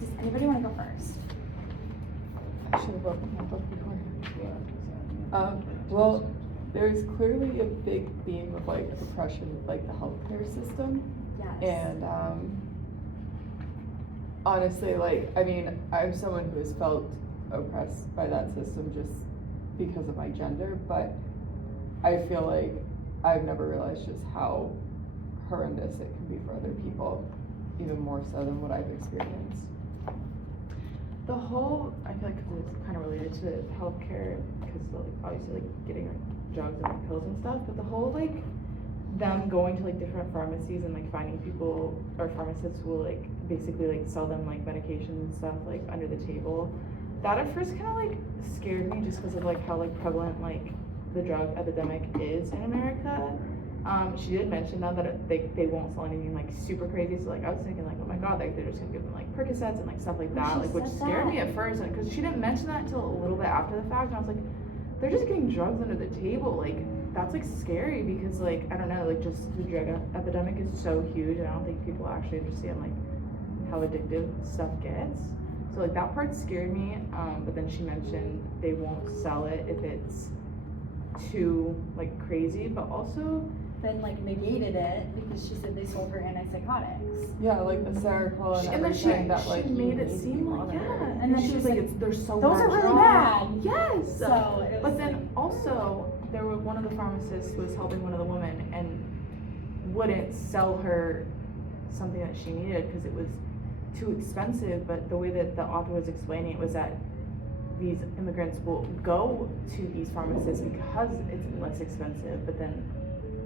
does anybody want to go first? I should have opened my book before. Well, there's clearly a big theme of like oppression with like the healthcare system. Yes. And honestly, like, I mean, I'm someone who has felt oppressed by that system just because of my gender, but I feel like I've never realized just how horrendous it can be for other people, even more so than what I've experienced. The whole, I feel like it's kind of related to healthcare, because like obviously like getting drugs and like pills and stuff, but the whole like them going to like different pharmacies and like finding people or pharmacists who will like basically like sell them like medications and stuff like under the table. That at first kind of like scared me just because of like how like prevalent like the drug epidemic is in America. She did mention though that they won't sell anything like super crazy, so like I was thinking like, oh my god, like they're just gonna give them like Percocets and like stuff like that, like which scared me at first, because she didn't mention that until a little bit after the fact, and I was like, they're just getting drugs under the table, like that's like scary, because like I don't know, like just the drug epidemic is so huge, and I don't think people actually understand like how addictive stuff gets. So like that part scared me, but then she mentioned they won't sell it if it's too like crazy, but also Then like negated it because she said they sold her antipsychotics. Yeah, like the Seroquel and and then everything that like she you made it need to seem be like monitored. and then she was like, they're so those bad are really drugs. bad. Yes. So it was But then like, also there were one of the pharmacists was helping one of the women and wouldn't sell her something that she needed because it was too expensive. But the way that the author was explaining it was that these immigrants will go to these pharmacists because it's less expensive, but then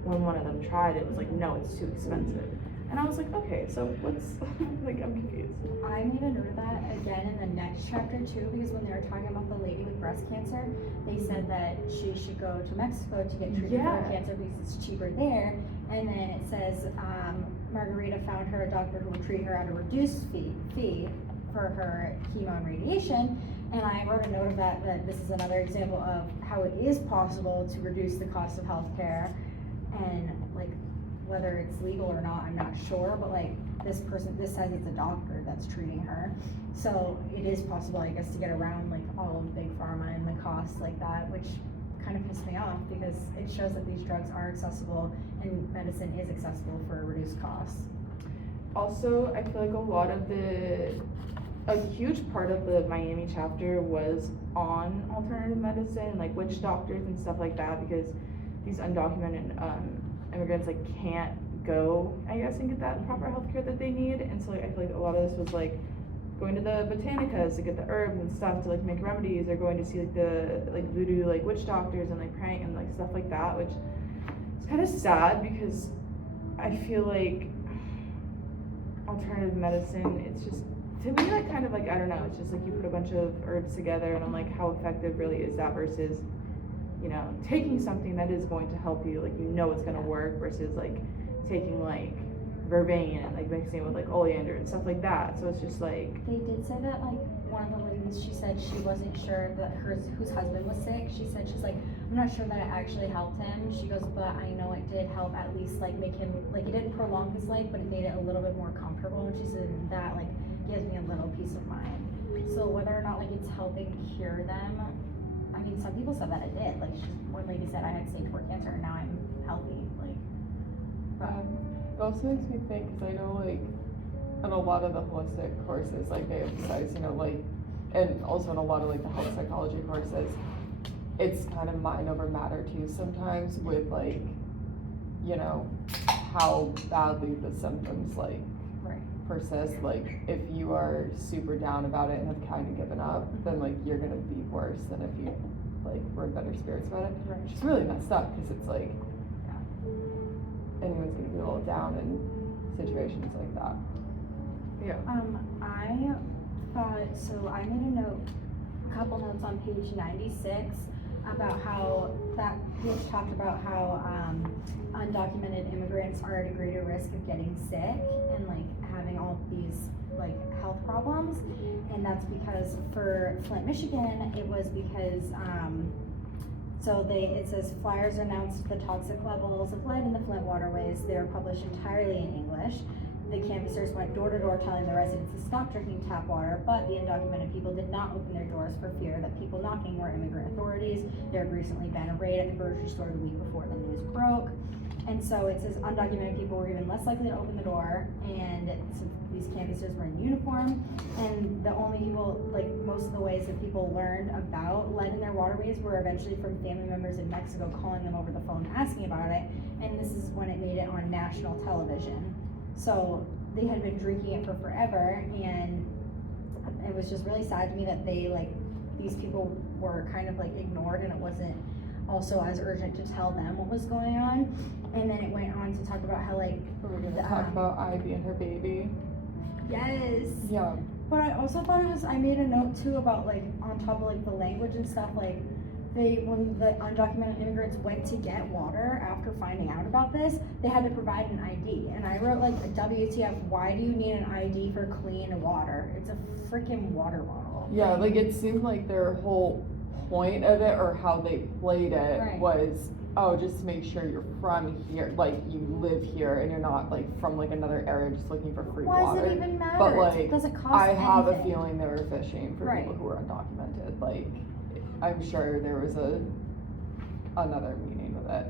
when one of them tried, it was like, no, it's too expensive. And I was like, okay, so what's, like, I'm confused. I made a note of that again in the next chapter too, because when they were talking about the lady with breast cancer, they said that she should go to Mexico to get treated for her cancer because it's cheaper there. And then it says Margarita found her a doctor who would treat her at a reduced fee for her chemo and radiation. And I wrote a note of that this is another example of how it is possible to reduce the cost of healthcare. And like whether it's legal or not, I'm not sure, but like this says it's a doctor that's treating her, so it is possible, I guess, to get around like all of big pharma and the costs like that, which kind of pissed me off because it shows that these drugs are accessible and medicine is accessible for reduced costs. Also, I feel like a huge part of the Miami chapter was on alternative medicine, like witch doctors and stuff like that, because these undocumented immigrants like can't go, I guess, and get that proper healthcare that they need. And so like, I feel like a lot of this was like going to the botanicas to get the herbs and stuff to like make remedies, or going to see like the like voodoo like witch doctors and like praying and like stuff like that, which is kind of sad because I feel like alternative medicine, it's just, to me, like kind of like, I don't know, it's just like you put a bunch of herbs together and I'm like, how effective really is that versus, you know, taking something that is going to help you, like, you know it's going to work, versus like taking like vervain and like mixing it with like oleander and stuff like that. So it's just like, They did say that like one of the ladies, she said she wasn't sure that whose husband was sick. She's like, I'm not sure that it actually helped him. She goes, but I know it did help at least like make him, like it didn't prolong his life, but it made it a little bit more comfortable. And she said that like gives me a little peace of mind. So whether or not like it's helping cure them, I mean, some people said that it did. Like one lady said, I had stage 4 cancer and now I'm healthy. Like, It also makes me think, because I know like in a lot of the holistic courses, like they emphasize, you know, like, and also in a lot of like the health psychology courses, it's kind of mind over matter too sometimes, with like, you know, how badly the symptoms like persist. Like if you are super down about it and have kind of given up, then like you're gonna be worse than if you like were in better spirits about it, which is really messed up, because it's like anyone's gonna be a little down in situations like that. yeah. I thought, so I made a couple notes on page 96 about how that page talked about how undocumented immigrants are at a greater risk of getting sick and like having all these like health problems. And that's because for Flint, Michigan, it was because it says flyers announced the toxic levels of lead in the Flint waterways. They were published entirely in English. the canvassers went door to door telling the residents to stop drinking tap water, but the undocumented people did not open their doors for fear that people knocking were immigrant authorities. There had recently been a raid at the grocery store the week before the news broke. And so it says undocumented people were even less likely to open the door, and since these canvassers were in uniform, and the only people, like most of the ways that people learned about lead in their waterways were eventually from family members in Mexico calling them over the phone asking about it, and this is when it made it on national television. So they had been drinking it for forever, and it was just really sad to me that they, like, these people were kind of like ignored, and it wasn't also as urgent to tell them what was going on. And then it went on to talk about how, like, We're gonna talk about Ivy and her baby. yes. Yeah. But I also thought I made a note too about, like, on top of like the language and stuff, like when the undocumented immigrants went to get water after finding out about this, they had to provide an ID. And I wrote, like, WTF, why do you need an ID for clean water? It's a freaking water bottle. Yeah, like it seemed like their whole point of it, or how they played it, Right. was, oh, just to make sure you're from here, like you live here and you're not like from like another area just looking for free Why water. does it even matter? But It like, doesn't cost I have a anything. feeling they were fishing for Right. people who are undocumented. Like, I'm sure there was another meaning with it.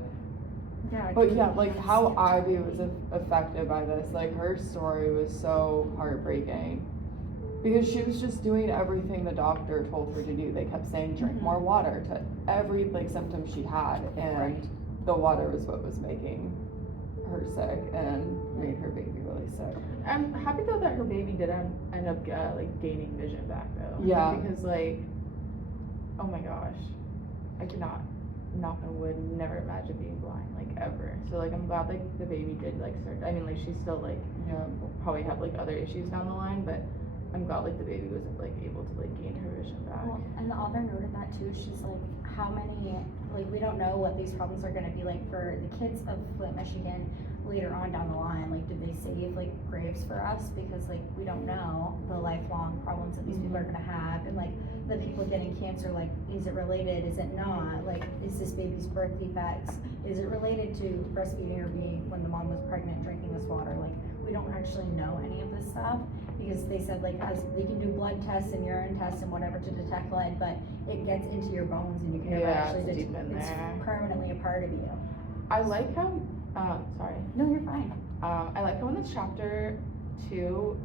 Yeah, But yeah, I like can't how stand Ivy it. was affected by this, like her story was so heartbreaking. Because she was just doing everything the doctor told her to do. They kept saying drink more water to every like symptom she had, and Right. the water was what was making her sick and made her baby really sick. I'm happy though that her baby did end up like gaining vision back though. Yeah. Because like, oh my gosh, I could not, knock on wood, never imagine being blind, like ever. So like I'm glad like the baby did like start. I mean like she's still like, Yeah. will probably have like other issues down the line, but I'm glad like the baby was like able to like gain her vision back. Well, and the author noted that too. She's like, how many, like, we don't know what these problems are gonna be like for the kids of Flint, Michigan later on down the line. Like, did they save like graves for us? Because like, we don't know the lifelong problems that these people are gonna have. And like, the people getting cancer, like, is it related? Is it not? Like, is this baby's birth defects? Is it related to breastfeeding or being, when the mom was pregnant, drinking this water? Like, we don't actually know any of this stuff. Because they said like, as they can do blood tests and urine tests and whatever to detect lead, but it gets into your bones and you can never Yeah, actually it's deep detect. in It's there. permanently a part of you. I like how, sorry. No, you're fine. I like how in this chapter too,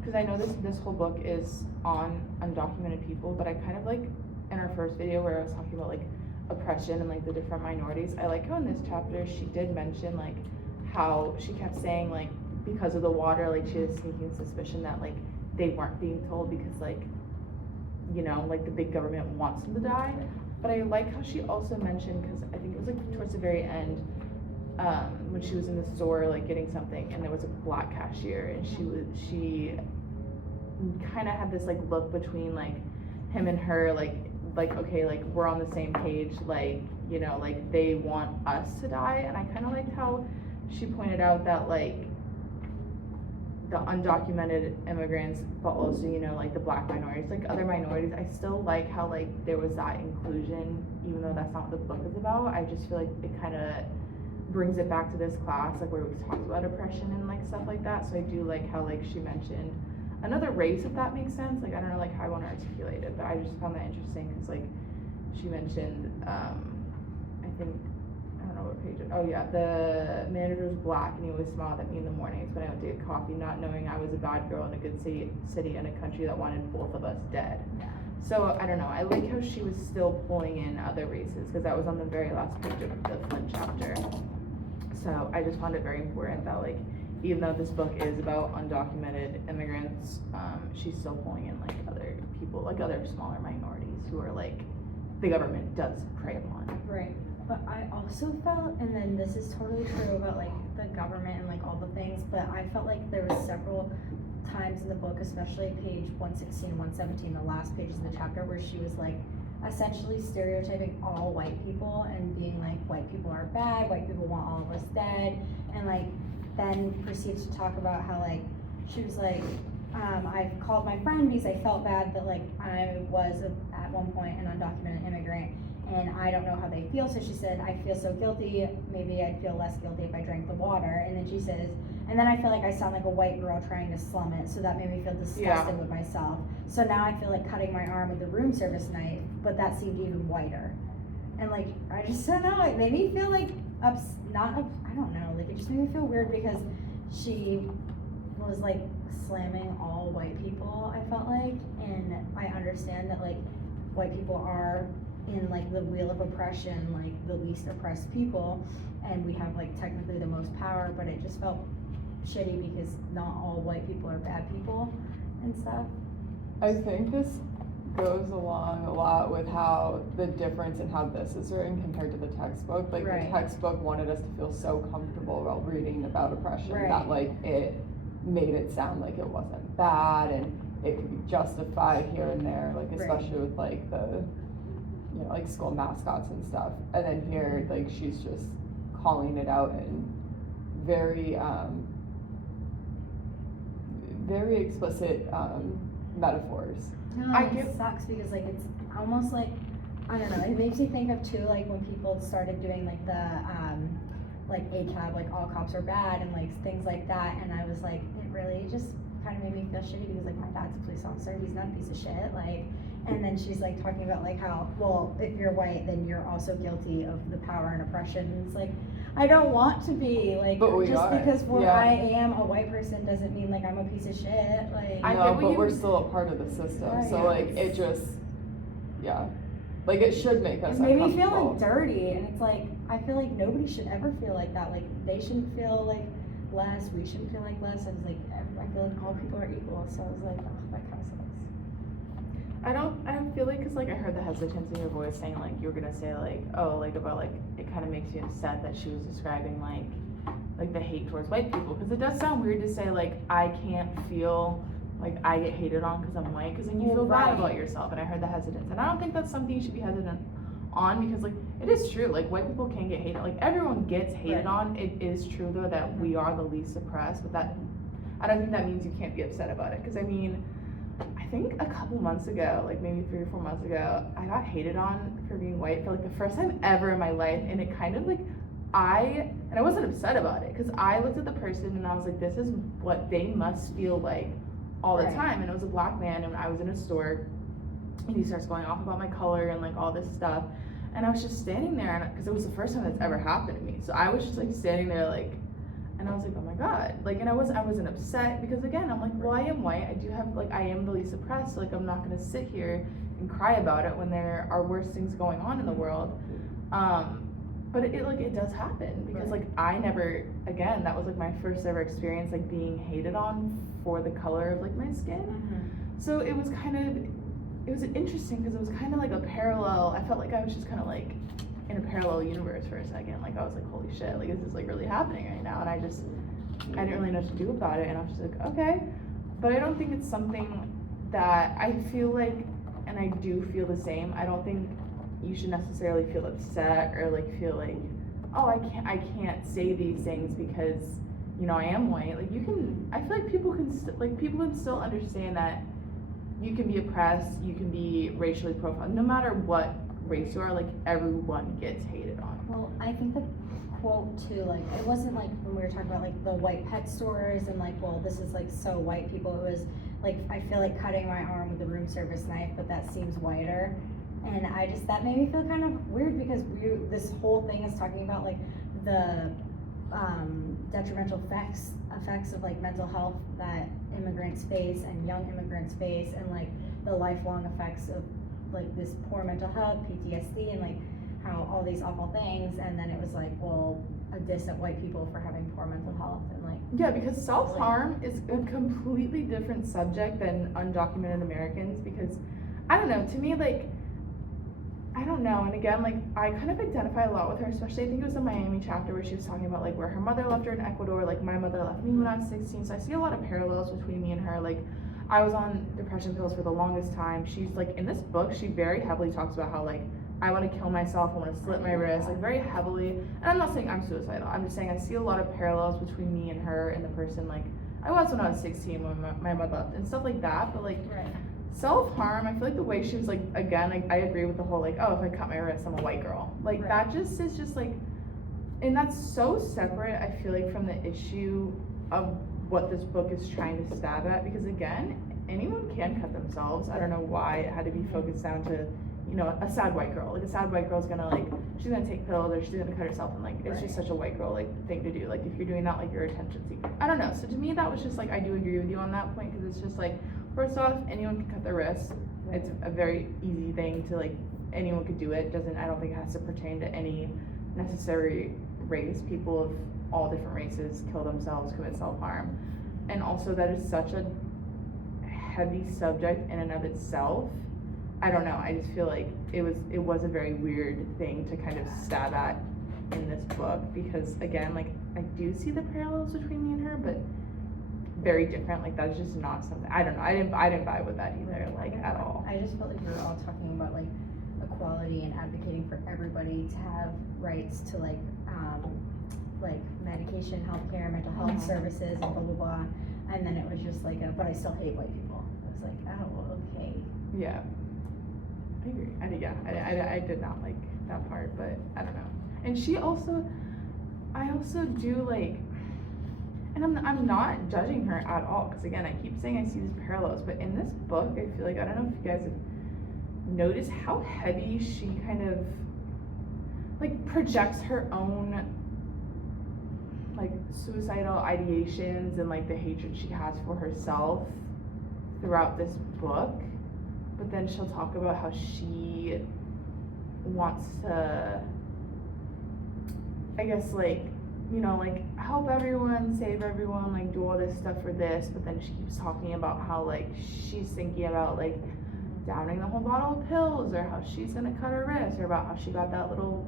because I know this whole book is on undocumented people, but I kind of like in our first video where I was talking about like oppression and like the different minorities, I like how in this chapter she did mention like how she kept saying like because of the water, like she has sneaking suspicion that like they weren't being told because like, you know, like the big government wants them to die. But I like how she also mentioned, because I think it was like towards the very end, when she was in the store like getting something and there was a black cashier and she kind of had this like look between like him and her, like okay, like we're on the same page, like, you know, like they want us to die. And I kind of liked how she pointed out that like the undocumented immigrants, but also, you know, like the black minorities, like other minorities, I still like how like there was that inclusion, even though that's not what the book is about. I just feel like it kind of brings it back to this class, like where we talked about oppression and like stuff like that. So I do like how like she mentioned another race, if that makes sense. Like I don't know like how I want to articulate it, but I just found that interesting because like she mentioned, I think, I don't know what page oh yeah, the manager was black and he always smiled at me in the mornings when I went to get coffee, not knowing I was a bad girl in a good city in a country that wanted both of us dead. Yeah. So I don't know, I like how she was still pulling in other races, because that was on the very last page of the Flint chapter. So I just found it very important that like, even though this book is about undocumented immigrants, she's still pulling in like other people, like other smaller minorities who are like, the government does prey upon. Right. But I also felt, and then this is totally true about like the government and like all the things, but I felt like there was several times in the book, especially page 116 and 117, the last pages of the chapter, where she was like essentially stereotyping all white people and being like, white people are bad, white people want all of us dead, and like then proceeds to talk about how like she was like, I called my friend because I felt bad that like I was at one point an undocumented immigrant, and I don't know how they feel. So she said, I feel so guilty. Maybe I'd feel less guilty if I drank the water. And then she says, and then I feel like I sound like a white girl trying to slum it. So that made me feel disgusted with myself. So now I feel like cutting my arm with the room service knife, but that seemed even whiter. And like, I just don't know, it made me feel like, I don't know, like it just made me feel weird because she was like slamming all white people, I felt like. And I understand that like white people are in like the wheel of oppression, like the least oppressed people, and we have like technically the most power, but it just felt shitty because not all white people are bad people and stuff. I think this goes along a lot with how the difference in how this is written compared to the textbook. Like the textbook wanted us to feel so comfortable while reading about oppression that like it made it sound like it wasn't bad and it could be justified here and there, like especially with like the, you know, like school mascots and stuff. And then here, like she's just calling it out in very very explicit metaphors. No, it sucks because like it's almost like, I don't know, it makes me think of too like when people started doing like the like ACAB, like all cops are bad and like things like that, and I was like, it really just kind of made me feel shitty because like my dad's a police officer, he's not a piece of shit, like. And then she's like talking about like how, well, if you're white then you're also guilty of the power and oppression, and it's like, I don't want to be like, just because I am a white person doesn't mean like I'm a piece of shit, like. No, but we're still a part of the system, so like it just, like it should make us uncomfortable. It made me feel like dirty, and it's like, I feel like nobody should ever feel like that, like they shouldn't feel like less, we shouldn't feel like less, and it's like, I feel like all people are equal, so I was like, oh, that kind of sucks. I don't feel like, because like I heard the hesitance in your voice saying like you were gonna say like, oh, like about like it kind of makes you upset that she was describing like the hate towards white people, because it does sound weird to say like I can't feel like I get hated on because I'm white, because then you feel bad about yourself. And I heard the hesitance, and I don't think that's something you should be hesitant on, because like it is true, like white people can get hated, like everyone gets hated on. It is true though that we are the least oppressed, but that I don't think that means you can't be upset about it, because I mean, I think a couple months ago, like maybe 3 or 4 months ago, I got hated on for being white for like the first time ever in my life, and it kind of like, I wasn't upset about it, because I looked at the person and I was like, this is what they must feel like all the time. And it was a black man, and I was in a store, and he starts going off about my color and like all this stuff, and I was just standing there, because it was the first time that's ever happened to me, so I was just like standing there like, and I was like, oh my god, like, and I wasn't upset, because again, I'm like, well, I am white, I do have, like, I am the least oppressed, so like, I'm not gonna sit here and cry about it when there are worse things going on in the world. But it does happen, because like, I never, again, that was like my first ever experience like being hated on for the color of like my skin. So it was interesting, because it was kind of like a parallel. I felt like I was just kind of like in a parallel universe for a second. Like I was like, holy shit, like this is like really happening right now, and I didn't really know what to do about it, and I was just like, okay. But I don't think it's something that I feel like, and I do feel the same, I don't think you should necessarily feel upset or like feel like, oh, I can't say these things because, you know, I am white. Like I feel like people can still understand that you can be oppressed, you can be racially profiled, no matter what race you are, like everyone gets hated on. Well, I think the quote too, like it wasn't like when we were talking about like the white pet stores and like, well, this is like so white people, it was like, I feel like cutting my arm with a room service knife, but that seems whiter. And that made me feel kind of weird, because this whole thing is talking about like the detrimental effects of like mental health that immigrants face and young immigrants face, and like the lifelong effects of like this poor mental health, PTSD, and like how all these awful things. And then it was like, well, a diss at white people for having poor mental health, and like, yeah, because self-harm is a completely different subject than undocumented Americans, because I don't know, to me, like, I don't know, and again, like, I kind of identify a lot with her, especially I think it was the Miami chapter where she was talking about like where her mother left her in Ecuador, like my mother left me when I was 16, so I see a lot of parallels between me and her. Like, I was on depression pills for the longest time. She's like, in this book, she very heavily talks about how like, I want to kill myself, I want to slit my wrist, like very heavily, and I'm not saying I'm suicidal, I'm just saying I see a lot of parallels between me and her and the person like I was when I was 16 when my mother left and stuff like that. But like, self-harm, I feel like the way she was like, again, like I agree with the whole like, oh, if I cut my wrist, I'm a white girl. Like that just is just like, and that's so separate, I feel like, from the issue of what this book is trying to stab at, because again, anyone can cut themselves. I don't know why it had to be focused down to, you know, a sad white girl. Like a sad white girl's gonna like, she's gonna take pills or she's gonna cut herself, and like it's just such a white girl like thing to do. Like if you're doing that, like you're attention seeker. I don't know. So to me, that was just like, I do agree with you on that point, because it's just like, first off, anyone can cut their wrists. It's a very easy thing to like, anyone could do it. I don't think it has to pertain to any necessary race. People of all different races kill themselves, commit self-harm. And also that is such a heavy subject in and of itself. I don't know, I just feel like it was a very weird thing to kind of stab at in this book, because again, like I do see the parallels between me and her, but very different. Like that's just not something, I don't know, I didn't vibe with that either, like at all. I just felt like we were all talking about like equality and advocating for everybody to have rights to like medication, healthcare, mental health services, and blah blah blah. And then it was just like, but I still hate white people. I was like, oh, okay. Yeah, I agree. I did not like that part, but I don't know. And I also do like, and I'm not judging her at all, because again, I keep saying I see these parallels, but in this book, I feel like, I don't know if you guys have noticed how heavy she kind of like projects her own like suicidal ideations and like the hatred she has for herself throughout this book. But then she'll talk about how she wants to, I guess, like, you know, like help everyone, save everyone, like do all this stuff for this. But then she keeps talking about how like she's thinking about like downing the whole bottle of pills, or how she's gonna cut her wrist, or about how she got that little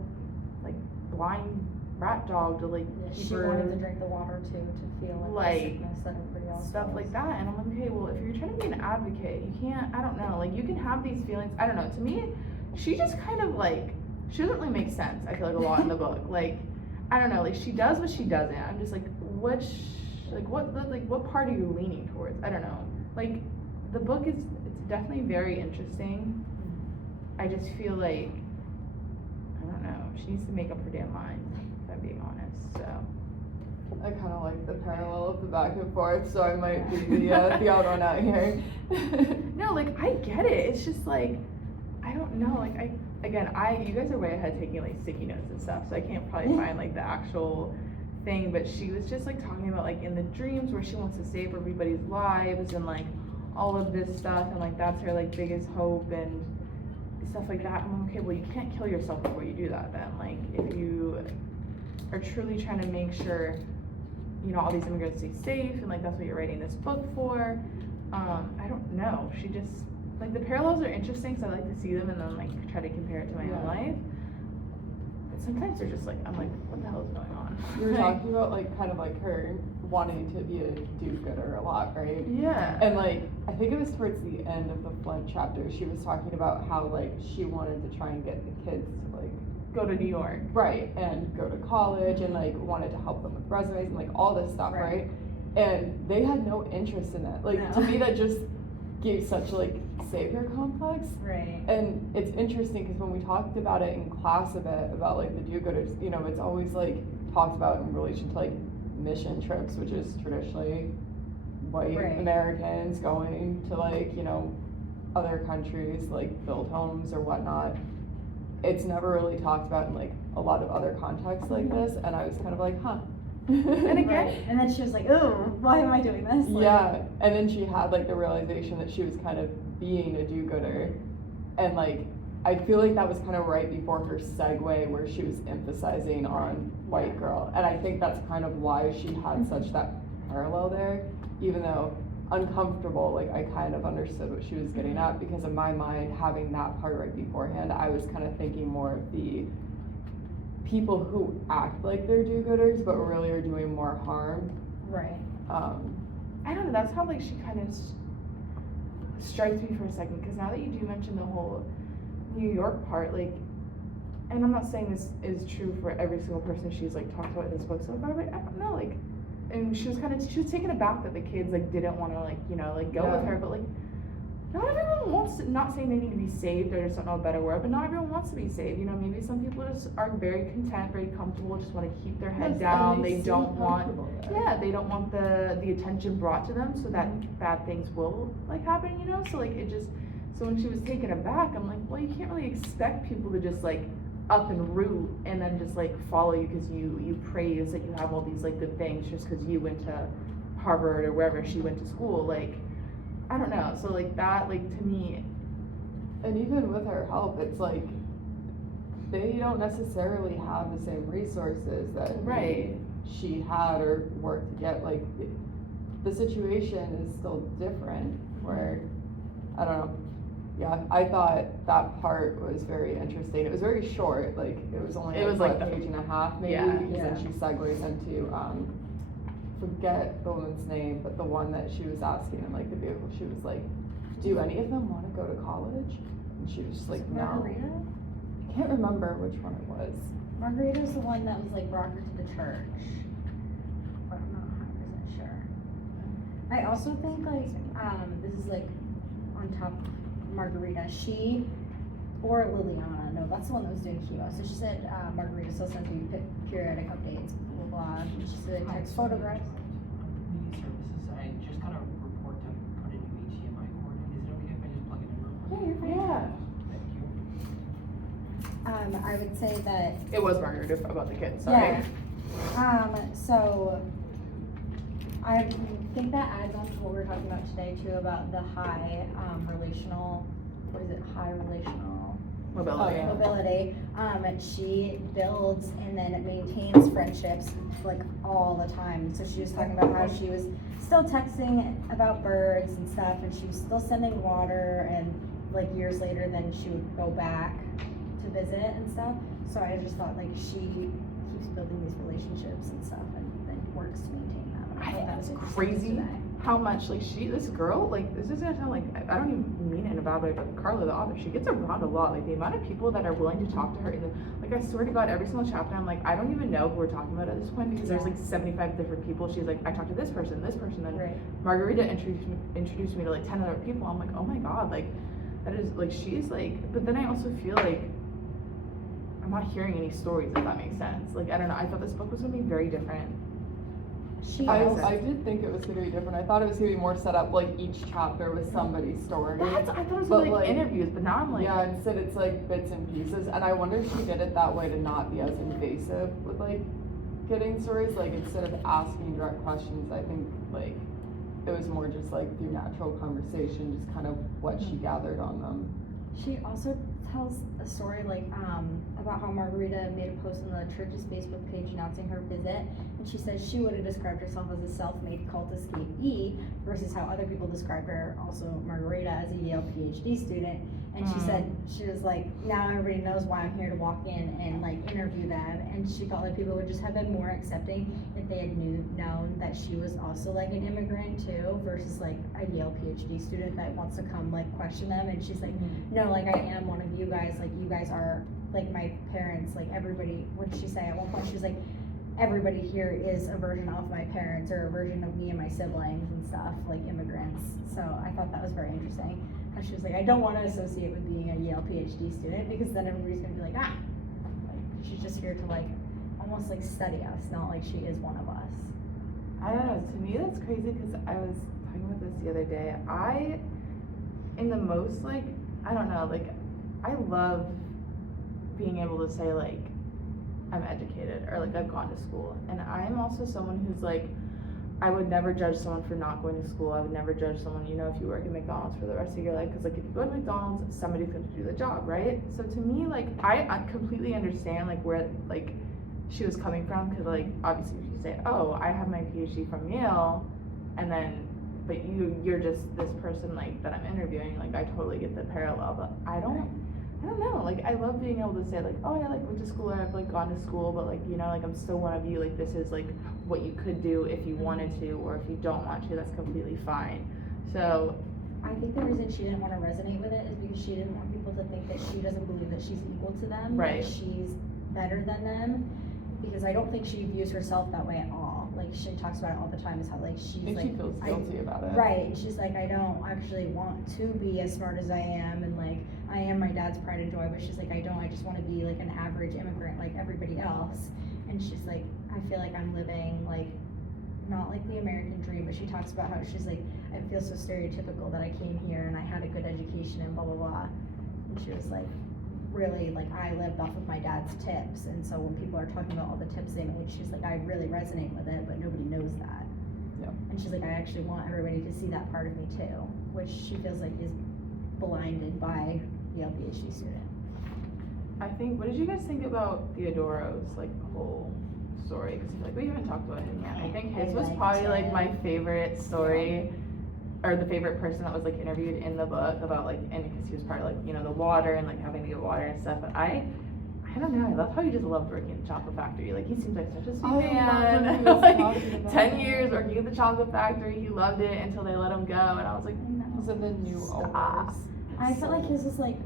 like blind rat dog to like keep she her, wanted to drink the water too, to feel like the sickness that everybody else stuff feels. like that. And I'm like, okay, well, if you're trying to be an advocate, you can't, I don't know, like you can have these feelings. I don't know, to me, she just kind of like, she doesn't really make sense, I feel like, a lot in the book. Like, I don't know, like she does what she doesn't. I'm just like, what part are you leaning towards? I don't know. Like, the book is, it's definitely very interesting. I just feel like, I don't know, she needs to make up her damn mind, if I'm being honest. So I kind of like the parallel of the back and forth, so I might be the odd one out here. No, like I get it. It's just like, I don't know. Like you guys are way ahead taking like sticky notes and stuff, so I can't probably find like the actual thing. But she was just like talking about like in the dreams where she wants to save everybody's lives and like all of this stuff, and like that's her like biggest hope and stuff like that. I'm like, okay, well you can't kill yourself before you do that then. Like if you are truly trying to make sure, you know, all these immigrants stay safe, and like that's what you're writing this book for. I don't know. She just, like, the parallels are interesting, so I like to see them and then like try to compare it to my own life. But sometimes they're just like, I'm like, what the hell is going on? We were talking about like kind of like her wanting to be a do-gooder a lot, right? Yeah. And like, I think it was towards the end of the Flint chapter, she was talking about how like she wanted to try and get the kids to like Go to New York. Right, and go to college, and like wanted to help them with resumes and like all this stuff, right? And they had no interest in that. Like, No. to me, that just gave such like savior complex. Right. And it's interesting because when we talked about it in class a bit about like the do-gooders, you know, it's always like talked about in relation to like mission trips, which is traditionally white Americans going to like, you know, other countries, like build homes or whatnot. It's never really talked about in like a lot of other contexts like this, and I was kind of like, huh. And again, and then she was like, oh, why am I doing this? Like, yeah, and then she had like the realization that she was kind of being a do-gooder, and like I feel like that was kind of right before her segue where she was emphasizing on white girl, and I think that's kind of why she had such that parallel there, even though uncomfortable, like I kind of understood what she was getting at, because in my mind, having that part right beforehand, I was kind of thinking more of the people who act like they're do-gooders but really are doing more harm. Right. I don't know, that's how like she kind of strikes me for a second, because now that you do mention the whole New York part, like, and I'm not saying this is true for every single person she's like talked about in this book so far, but I don't know, like, and she was taken aback that the kids like didn't want to like, you know, like go with her, but like not everyone not saying they need to be saved, I just don't know a better word, but not everyone wants to be saved, you know, maybe some people just are very content, very comfortable, just wanna keep their head down, they don't want, they don't want the attention brought to them, so that bad things will, like, happen, you know, so like, so when she was taken aback, I'm like, well, you can't really expect people to just like, up and root, and then just like follow you, cause you praise that you have all these like good things, just cause you went to Harvard or wherever she went to school, like, I don't know, so like that, like to me. And even with her help, it's like, they don't necessarily have the same resources that she had or worked to get, like, the situation is still different, where, I don't know, yeah, I thought that part was very interesting. It was very short, like, it was only like a page and a half maybe, because then she segues into, forget the woman's name, but the one that she was asking in like the vehicle, she was like, do any of them want to go to college? And she was just like, no. Margarita? I can't remember which one it was. Margarita's the one that was like brought her to the church, but I'm not 100% sure. I also think like, this is like on top of Margarita, she, or Liliana, no, that's the one that was doing chemo. So she said, Margarita still sends me periodic updates, blah, blah, blah. And she said, text photographs. Community services, I just got a report to put a new HDMI cord in. Is it okay if I just plug it in real quick? Yeah, you're fine. Yeah. Thank you. I would say that. It was Margaret about the kids, sorry. Yeah. So I think that adds on to what we were talking about today too, about the high relational, high relational Mobility. mobility. She builds and then maintains friendships like all the time. So she was talking about how she was still texting about birds and stuff, and she was still sending water, and like years later then she would go back to visit and stuff. So I just thought like she keeps building these relationships and stuff, and then works to maintain them. I think thought that's that was crazy today. how much like this girl, like this is gonna sound like, I don't even mean it in a bad way, but Carla the author, she gets around a lot. Like the amount of people that are willing to talk to her, like I swear to God, every single chapter I'm like, I don't even know who we're talking about at this point, because there's like 75 different people. She's like, I talked to this person, then Margarita introduced me to like 10 other people. I'm like, oh my God, like that is like, she's like, but then I also feel like I'm not hearing any stories, if that makes sense. Like, I don't know, I thought this book was gonna be very different. I did think it was gonna be different. I thought it was gonna be more set up like each chapter with somebody's story. I thought it was gonna be like interviews, but now I'm like, yeah, instead it's like bits and pieces. And I wonder if she did it that way to not be as invasive with like getting stories. Like instead of asking direct questions, I think like it was more just like through natural conversation, just kind of what she gathered on them. She also tells a story like about how Margarita made a post on the church's Facebook page announcing her visit, and she says she would have described herself as a self-made cult escapee versus how other people described her, also Margarita, as a Yale PhD student. And she said, she was like, now everybody knows why I'm here to walk in and like interview them. And she felt like people would just have been more accepting if they had known that she was also like an immigrant too, versus like a Yale PhD student that wants to come like question them. And she's like, no, like I am one of you guys, like you guys are like my parents, like everybody. What did she say at one point? She was like, everybody here is a version of my parents or a version of me and my siblings and stuff, like immigrants. So I thought that was very interesting. And she was like, I don't want to associate with being a Yale PhD student, because then everybody's gonna be like, like she's just here to like almost like study us, not like she is one of us. I don't know, to me that's crazy, because I was talking about this the other day. In the most like, I don't know, like I love being able to say like I'm educated, or like I've gone to school, and I'm also someone who's like, I would never judge someone for not going to school. I would never judge someone, you know, if you work at McDonald's for the rest of your life, because like if you go to McDonald's, somebody's going to do the job, right? So to me, like I completely understand like where like she was coming from, because like obviously if you say, oh, I have my PhD from Yale, and then but you're just this person like that I'm interviewing, like I totally get the parallel, but I don't know, like I love being able to say like, oh yeah, like went to school, or I've like gone to school, but like, you know, like I'm still one of you, like this is like what you could do if you wanted to, or if you don't want to, that's completely fine. So I think the reason she didn't want to resonate with it is because she didn't want people to think that she doesn't believe that she's equal to them, right, that she's better than them, because I don't think she views herself that way at all. like she talks about it all the time, is how like she's I think like she feels guilty about it. right, she's like, I don't actually want to be as smart as I am, and like I am my dad's pride and joy, but she's like, I just want to be like an average immigrant like everybody else. And she's like, I feel like I'm living like not like the American dream, but she talks about how she's like, I feel so stereotypical that I came here and I had a good education and blah blah blah. And she was like, really, like I lived off of my dad's tips, and so when people are talking about all the tips they made, she's like, I really resonate with it, but nobody knows that. Yeah. And she's like, I actually want everybody to see that part of me too, which she feels like is blinded by the PhD student. I think, what did you guys think about Theodoro's like whole story? Because like we haven't talked about him yet. I think his was probably like my favorite story, or the favorite person that was like interviewed in the book about like, and because he was part of like, you know, the water and like having to get water and stuff. But I don't know, I love how he just loved working at the chocolate factory. Like he seems like such a sweet man. Like 10 years working at the chocolate factory, he loved it until they let him go, and I was like, Those are the new Stop. owners. I felt like his was like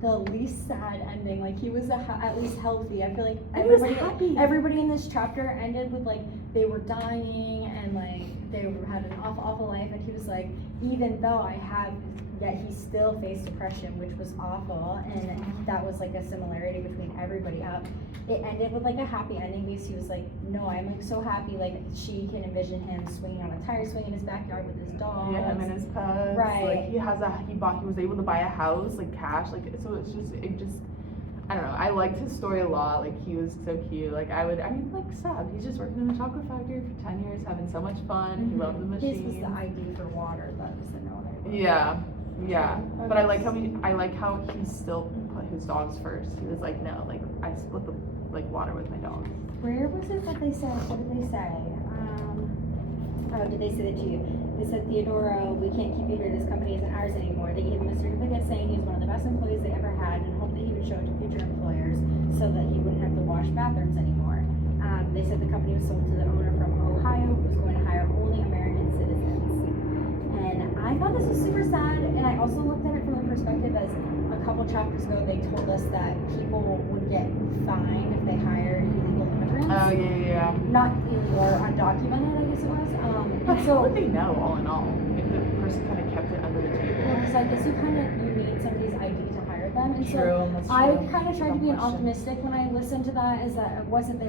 the least sad ending. Like he was at least healthy. I feel like He was happy. everybody in this chapter ended with like they were dying and like they had an awful life, and he was like, even though I have, yet he still faced depression, which was awful, and that was like a similarity between everybody up. It ended with like a happy ending because he was like, no, I'm like so happy, like she can envision him swinging on a tire swing in his backyard with his dog. yeah, him and his pups. Right. Like he was able to buy a house, like cash, like so it just I don't know. I liked his story a lot. Like he was so cute. Like like Seb, he's just working in a chocolate factory for 10 years, having so much fun. He loved the machines. His was the ID for water, that was the no. Yeah. But I like how he still put his dogs first. He was like, no, like I split the like water with my dogs. Where was it that they said, what did they say? Did they say that to you? They said, Theodoro, we can't keep you here, this company isn't ours anymore. They gave him a certificate saying he was one of the best employees they ever had and hoped that he would show it to future employers so that he wouldn't have to wash bathrooms anymore. They said the company was sold to the owner from Ohio who was going to hire only American citizens. And I thought this was super sad, and I also looked at it from the perspective as a couple chapters ago they told us that people would get fined if they hired illegal immigrants. Oh yeah. Not illegal or undocumented, I guess it was. But And how so, would they know all in all if the person kind of kept it under the table? because I guess you need somebody's ID to hire them. And so True, that's I true. kind of tried to be an Question. optimistic when I listened to that, is that it wasn't they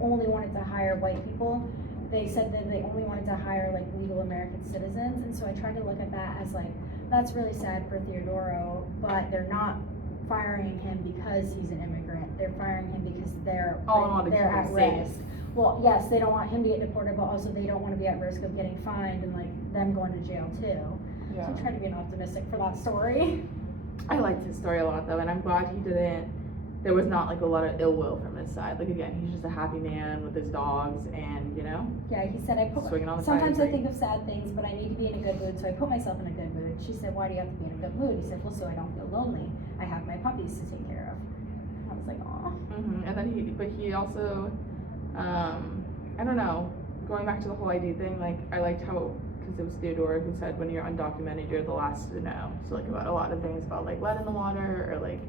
only wanted to hire white people. They said that they only wanted to hire like legal American citizens, and so I tried to look at that as like, that's really sad for Theodoro, but they're not firing him because he's an immigrant. They're firing him because they're at risk. Well, yes, they don't want him to get deported, but also they don't want to be at risk of getting fined and like them going to jail too. Yeah. So I tried to be an optimistic for that story. I liked his story a lot though, and I'm glad there was not like a lot of ill will from his side. Like again, he's just a happy man with his dogs, and you know. Yeah, he said, Swinging on the sometimes tire I tree. think of sad things, but I need to be in a good mood, so I put myself in a good mood. She said, why do you have to be in a good mood? He said, well, so I don't feel lonely. I have my puppies to take care of. I was like, aw. And then he also, I don't know, going back to the whole ID thing, like I liked how, because it was Theodora who said when you're undocumented, you're the last to know. So like about a lot of things about like lead in the water, or like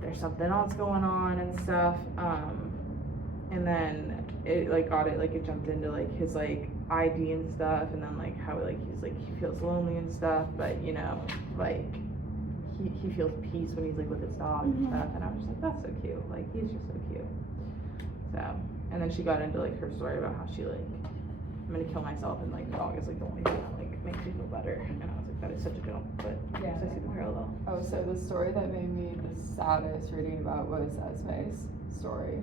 there's something else going on and stuff. And then it like it jumped into like his like ID and stuff, and then like how like he's like he feels lonely and stuff, but you know, like he feels peace when he's like with his dog and stuff, and I was just like, that's so cute, like he's just so cute. So, and then she got into like her story about how she like, I'm gonna kill myself, and like the dog is like the only thing that like makes me feel better, and I was like, that is such a joke, but Yeah. I see the parallel. Oh, so the story that made me the saddest reading about was Esme's story.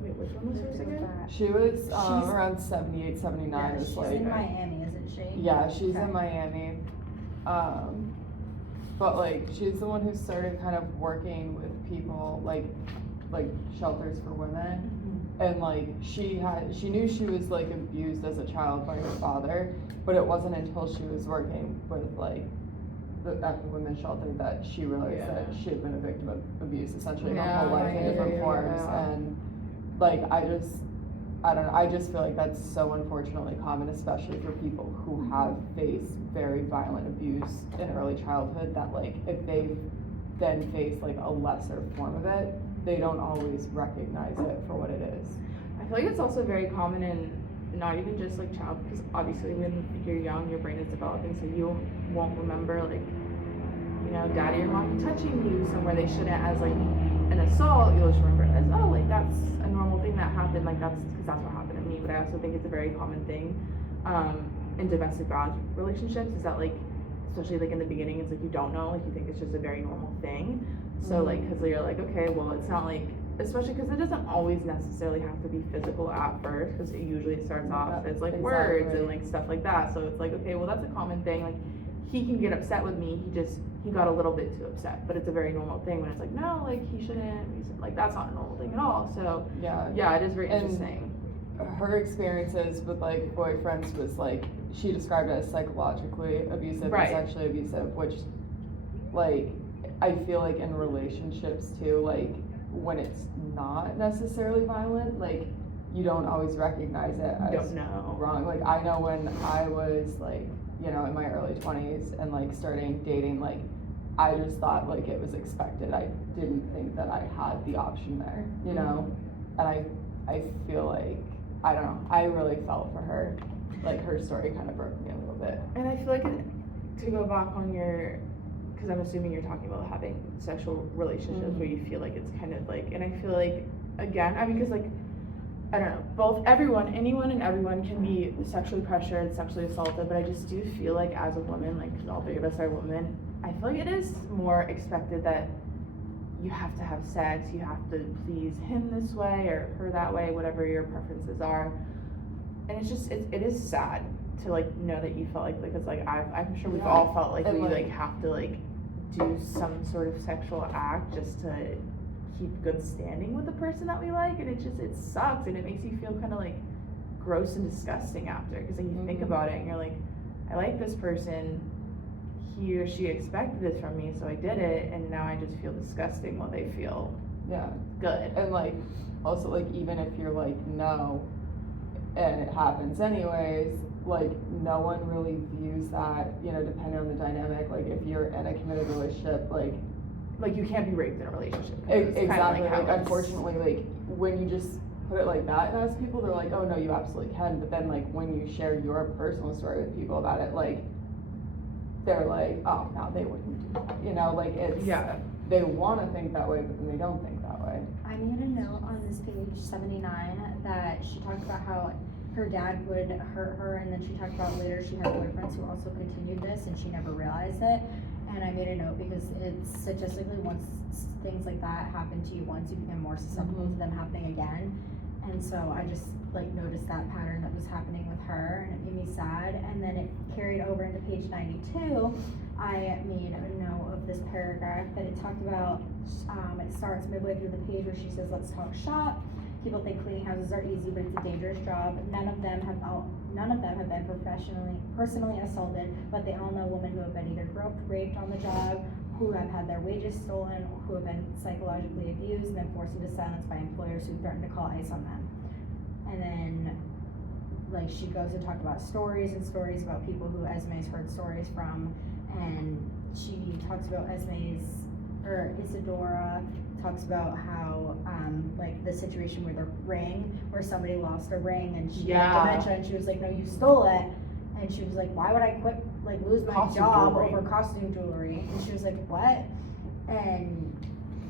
Wait, which one was hers again? She was She's- around 78, 79. Yeah, It's she's like, in Miami, isn't she? yeah, she's Okay. in Miami. But like she's the one who started kind of working with people like shelters for women. And like she knew she was like abused as a child by her father, but it wasn't until she was working with like at the women's shelter that she realized that she had been a victim of abuse essentially her whole life in different forms. And like I don't know, I just feel like that's so unfortunately common, especially for people who have faced very violent abuse in early childhood, that like if they then face like a lesser form of it, they don't always recognize it for what it is. I feel like it's also very common in not even just like child, because obviously when you're young, your brain is developing, so you won't remember like, you know, daddy or mom touching you somewhere they shouldn't as like an assault. You'll just remember it as, oh, like that's a normal thing that happened, like that's because that's what happened to me. But I also think it's a very common thing in domestic violence relationships, is that like, especially like in the beginning, it's like you don't know, like you think it's just a very normal thing. So like, because you're like, okay, well, it's not like, especially because it doesn't always necessarily have to be physical at first, because it starts off as like words and like stuff like that. So it's like, okay, well, that's a common thing. Like he can get upset with me, he got a little bit too upset, but it's a very normal thing when it's like, no, like he shouldn't, like that's not a normal thing at all. So yeah, it is very interesting. Her experiences with like boyfriends was like, she described it as psychologically abusive and sexually abusive, which like I feel like in relationships too, like when it's not necessarily violent, like you don't always recognize it as wrong. Like I know when I was like, you know, in my early 20s and like starting dating, like I just thought like it was expected. I didn't think that I had the option there, you know? And I feel like, I don't know, I really felt for her. Like her story kind of broke me a little bit. And I feel like to go back on your, because I'm assuming you're talking about having sexual relationships where you feel like it's kind of like, and I feel like, again, I mean, because like, I don't know, anyone and everyone can be sexually pressured, sexually assaulted, but I just do feel like as a woman, like, because all three of us are women, I feel like it is more expected that you have to have sex, you have to please him this way or her that way, whatever your preferences are. And it's just, it is sad to like know that you felt like, because like I'm sure we've all felt like we like have to like do some sort of sexual act just to keep good standing with the person that we like, and it sucks, and it makes you feel kind of like gross and disgusting after, because like you think about it and you're like, I like this person, he or she expected this from me, so I did it, and now I just feel disgusting while they feel good. And like also like even if you're like no and it happens anyways, like no one really views that, you know, depending on the dynamic, like if you're in a committed relationship, like you can't be raped in a relationship. Exactly, like unfortunately, like when you just put it like that and ask people, they're like, oh no, you absolutely can, but then like when you share your personal story with people about it, like they're like, oh no, they wouldn't do that, you know, like it's, they want to think that way, but then they don't think that way. I made a note on this page 79 that she talked about how her dad would hurt her, and then she talked about later she had boyfriends who also continued this and she never realized it. And I made a note because it's statistically, once things like that happen to you once, you become more susceptible to them happening again. And so I just like noticed that pattern that was happening with her, and it made me sad. And then it carried over into page 92. I made a note of this paragraph that it talked about, it starts midway through the page where she says, let's talk shop. People think cleaning houses are easy, but it's a dangerous job. None of them have been personally assaulted, but they all know women who have been either groped, raped on the job, who have had their wages stolen, who have been psychologically abused and then forced into silence by employers who threaten to call ICE on them. And then, like, she goes to talk about stories and stories about people who Esme's heard stories from, and she talks about Isadora talks about how, like, the situation with the ring, where somebody lost a ring and she had dementia, and she was like, no, you stole it. And she was like, why would I lose my job over costume jewelry? And she was like, what? And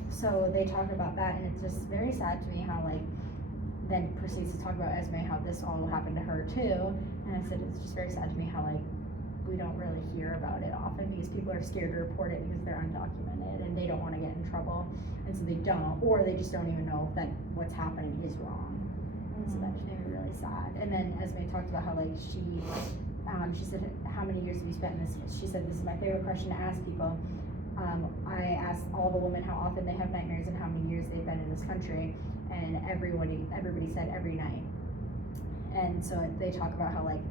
so they talk about that, and it's just very sad to me how, like, then proceeds to talk about Esme, how this all happened to her too. And I said, it's just very sad to me how, like, we don't really hear about it often because people are scared to report it because they're undocumented and they don't want to get in trouble, and so they don't, or they just don't even know that what's happening is wrong. And so that just made me really sad. And then Esme talked about how, like, she said, how many years have you spent in this? She said, this is my favorite question to ask people. I asked all the women how often they have nightmares and how many years they've been in this country, and everybody said every night. And so they talk about how, like,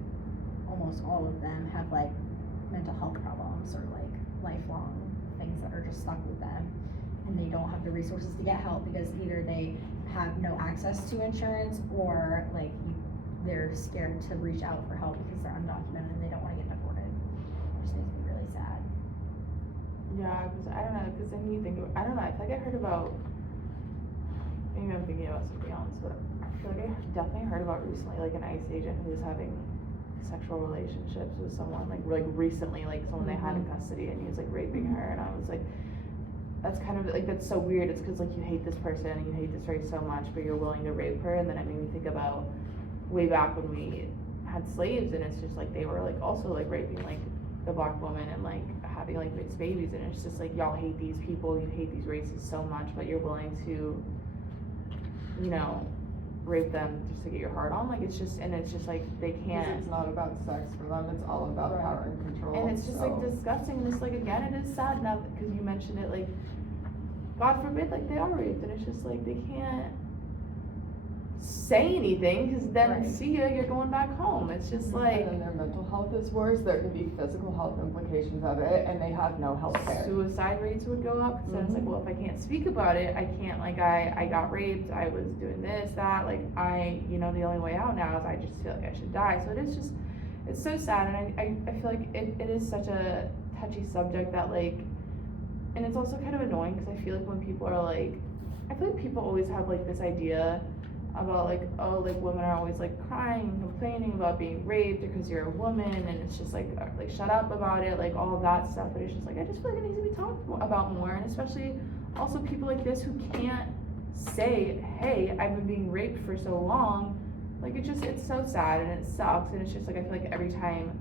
almost all of them have, like, mental health problems or, like, lifelong things that are just stuck with them, and they don't have the resources to get help because either they have no access to insurance, or like they're scared to reach out for help because they're undocumented and they don't want to get deported, which makes me really sad. Yeah, because I don't know, because then you think, I don't know, I feel like I heard about maybe I'm thinking about something else, but I feel like I definitely heard about recently, like an ICE agent who was having sexual relationships with someone, like recently, like someone they had in custody, and he was like raping her, and I was like, that's kind of like, that's so weird. It's because like you hate this person and you hate this race so much, but you're willing to rape her. And then it made me think about way back when we had slaves, and it's just like they were like also like raping like the black woman and like having like mixed babies, and it's just like y'all hate these people, you hate these races so much, but you're willing to, you know, rape them just to get your heart on. Like it's just, and it's just like they can't. Because it's not about sex for them, it's all about power and control. And it's just like disgusting. This like again, it is sad now because you mentioned it. Like, God forbid, like they are raped, and it's just like they can't say anything because then see ya, you're going back home. It's just like. And then their mental health is worse. There could be physical health implications of it, and they have no health care. Suicide rates would go up because then it's like, well, if I can't speak about it, I can't, like, I got raped, I was doing this, that, like, you know, the only way out now is I just feel like I should die. So it is just, it's so sad, and I feel like it is such a touchy subject that, like, and it's also kind of annoying because I feel like when people are like, I feel like people always have like this idea about like, oh, like women are always like crying and complaining about being raped because you're a woman, and it's just like shut up about it, like all of that stuff. But it's just like, I just feel like it needs to be talked about more, and especially also people like this who can't say, hey, I've been being raped for so long. Like it's so sad and it sucks, and it's just like I feel like every time,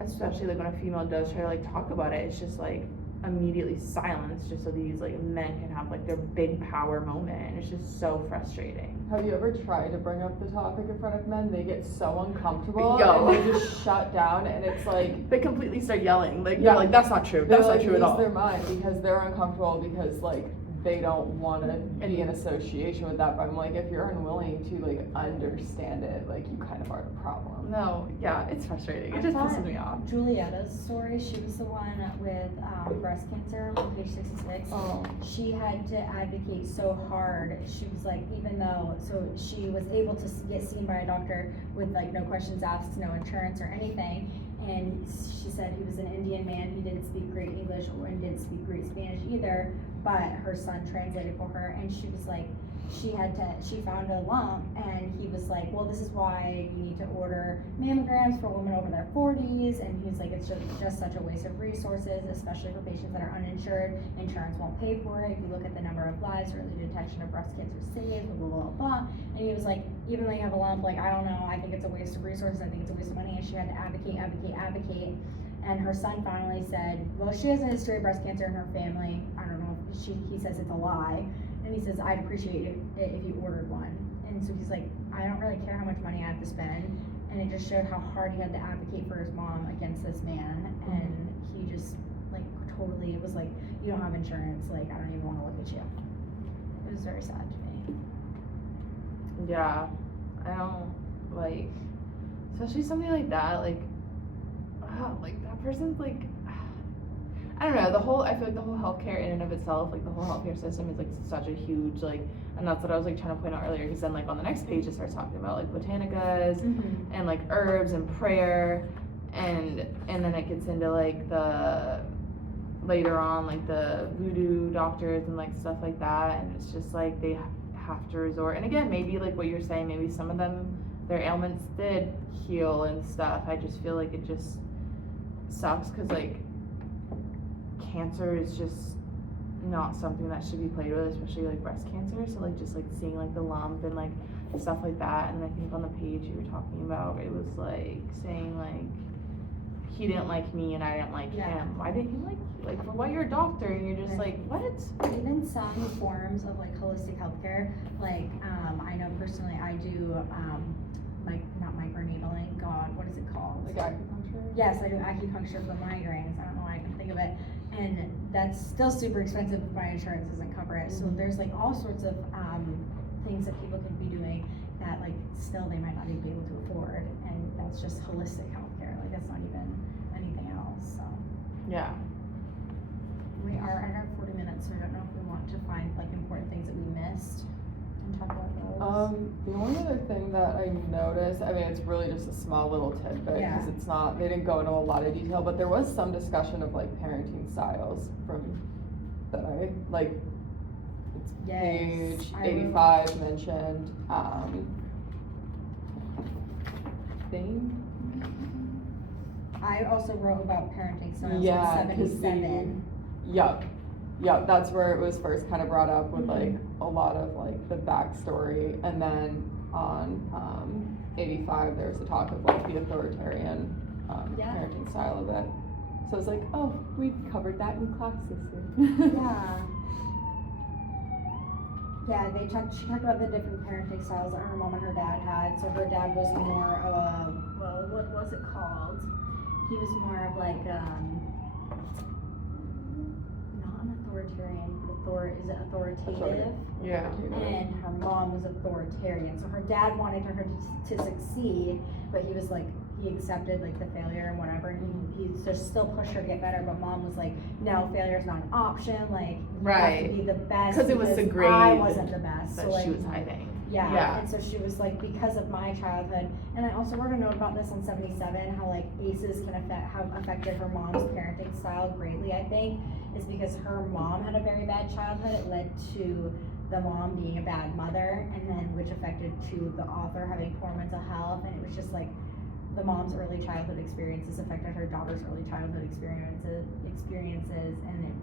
especially like when a female does try to like talk about it, it's just like immediately silenced just so these like men can have like their big power moment, and it's just so frustrating. Have you ever tried to bring up the topic in front of men? They get so uncomfortable Yo. and they just shut down, and it's like They completely start yelling, like they're like, that's not true, that's not true at all. They lose their mind because they're uncomfortable because like they don't want to be in association with that. But I'm like, if you're unwilling to like understand it, like you kind of are the problem. No, yeah, it's frustrating. It just pisses me off. Julietta's story, she was the one with breast cancer on page 66. Oh. She had to advocate so hard. She was like, even though, so she was able to get seen by a doctor with like no questions asked, no insurance or anything. And she said he was an Indian man. He didn't speak great English and didn't speak great Spanish either, but her son translated for her. And she was like, she found a lump, and he was like, well, this is why you need to order mammograms for women over their 40s. And he's like, it's just such a waste of resources, especially for patients that are uninsured. Insurance won't pay for it. If you look at the number of lives, early detection of breast cancer saved, blah, blah, blah, blah. And he was like, even though you have a lump, like, I don't know, I think it's a waste of resources, I think it's a waste of money. And she had to advocate. And her son finally said, well, she has a history of breast cancer in her family. I don't know if he says it's a lie. And he says, I'd appreciate it if you ordered one. And so he's like, I don't really care how much money I have to spend. And it just showed how hard he had to advocate for his mom against this man. And he just, like, totally, it was like, you don't have insurance, like, I don't even want to look at you. It was very sad to me. Yeah, I don't, like, especially something like that, like that person's like, I don't know, I feel like the whole healthcare in and of itself, like the whole healthcare system is like such a huge, like, and that's what I was like trying to point out earlier, because then like on the next page it starts talking about like botanicas and like herbs and prayer, and then it gets into like the later on like the voodoo doctors and like stuff like that, and it's just like they have to resort, and again maybe like what you're saying, maybe some of them their ailments did heal and stuff. I just feel like it just sucks because like cancer is just not something that should be played with, especially like breast cancer. So like just like seeing like the lump and like stuff like that, and I think on the page you were talking about, it was like saying like he didn't like me and I didn't like him. Why didn't he like for what, you're a doctor and you're just like, what? Even some forms of like holistic healthcare, like I know personally I do like not microneedling, God, what is it called? Like acupuncture? Yes, I do acupuncture for migraines. I don't know why I can think of it. And that's still super expensive if my insurance doesn't cover it. So there's like all sorts of things that people could be doing that like still they might not even be able to afford. And that's just holistic healthcare. Like that's not even anything else. So Yeah. we are at our 40 minutes, so I don't know if we want to find like important things that we missed and talk about those. The only other thing that I noticed, I mean, it's really just a small little tidbit because it's not, they didn't go into a lot of detail, but there was some discussion of like parenting styles from that I like Yes, page I 85 mentioned, thing. I also wrote about parenting styles Yeah, in 'cause 77. Yep, that's where it was first kind of brought up with Mhm. like a lot of like the backstory, and then on 85 there's a talk of like the authoritarian Yeah. parenting style of it. So I was like, oh, we covered that in class this year. Yeah. Yeah, she talked about the different parenting styles that her mom and her dad had. So her dad was more of a, well, what was it called? He was more of like, not an authoritarian, is it authoritative? Yeah. And her mom was authoritarian. So her dad wanted her to succeed, but he was like, he accepted like the failure and whatever, and he just still pushed her to get better. But mom was like, no, failure's not an option. Like, you have to be the best. 'Cause it was the grade I wasn't the best. that So like, she was hiding. yeah. Yeah. And so she was like, because of my childhood, and I also wrote a note about this on 77, how like ACEs can have affected her mom's parenting style greatly. I think is because her mom had a very bad childhood. It led to the mom being a bad mother, and then which affected to the author having poor mental health, and it was just like the mom's early childhood experiences affected her daughter's early childhood experiences, and it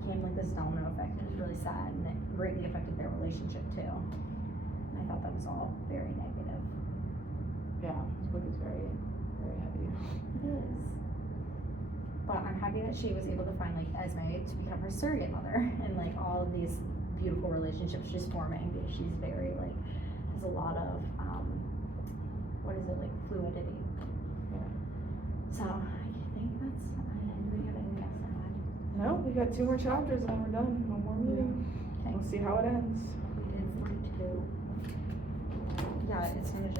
became like this domino effect. It was really sad, and it greatly affected their relationship too. And I thought that was all very negative. Yeah, this book is very, very heavy. It is. But I'm happy that she was able to find like Esme to become her surrogate mother, and like all of these beautiful relationships she's forming, because she's very like, has a lot of, what is it, like fluidity. Yeah. So I think that's, do we have anything else to add? No, we got 2 more chapters and then we're done. One more meeting. Okay. We'll see how it ends. We did 42. Yeah, it's gonna just